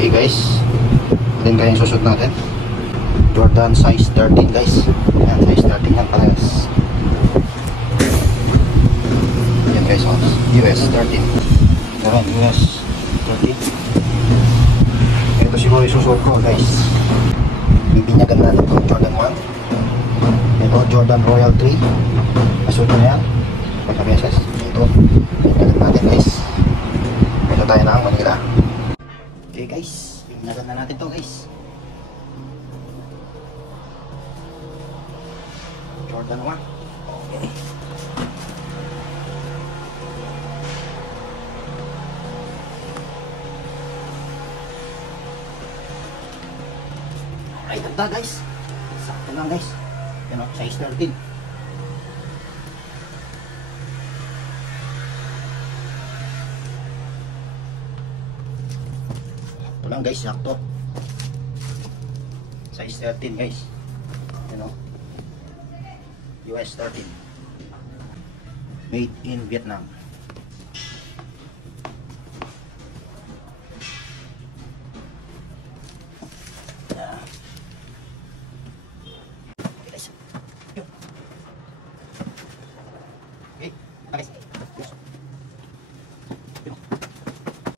Okay guys, din kayong susot natin. Jordan size 13 guys. Ayan, size 13 yan parehas. Ayan guys, oh, US 13. Ayan, US 13. Ito siguro yung susot ko guys. Bibinyagan natin ito, Jordan 1. Ito, Jordan Royal 3. Masuot na yan. Pagka-beses. Ito, bibinyagan natin guys. Ito tayo ng Manila. Okay guys, bibinyagan na natin ito guys. Jordan 1. Okay. Ay, ganda guys. Sakto lang guys. Yan o, size 13. Sakto lang guys, sakto. Size 13 guys. Yan o. US 13. Made in Vietnam.